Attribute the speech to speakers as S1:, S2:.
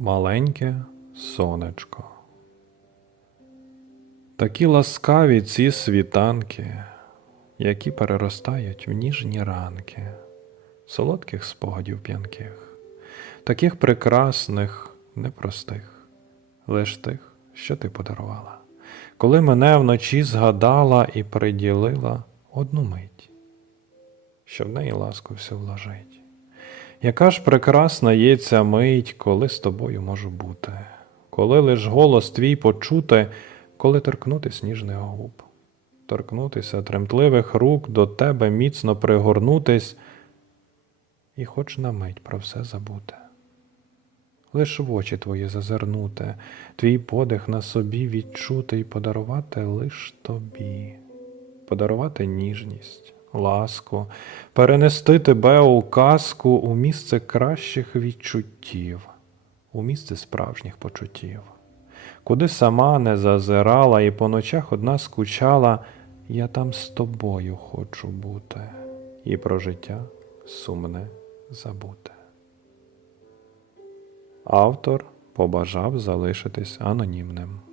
S1: Маленьке сонечко. Такі ласкаві ці світанки, які переростають в ніжні ранки, солодких спогадів п'янких, таких прекрасних, непростих, лиш тих, що ти подарувала, коли мене вночі згадала і приділила одну мить, що в неї ласку всю вложить. Яка ж прекрасна є ця мить, коли з тобою можу бути, коли лиш голос твій почути, коли торкнутись ніжних губ, торкнутися тремтливих рук, до тебе міцно пригорнутись і хоч на мить про все забути. Лиш в очі твої зазирнути, твій подих на собі відчути і подарувати лиш тобі, подарувати ніжність, ласку, перенести тебе у казку у місце кращих відчуттів, у місце справжніх почуттів. Куди сама не зазирала і по ночах одна скучала, я там з тобою хочу бути, і про життя сумне забути. Автор побажав залишитись анонімним.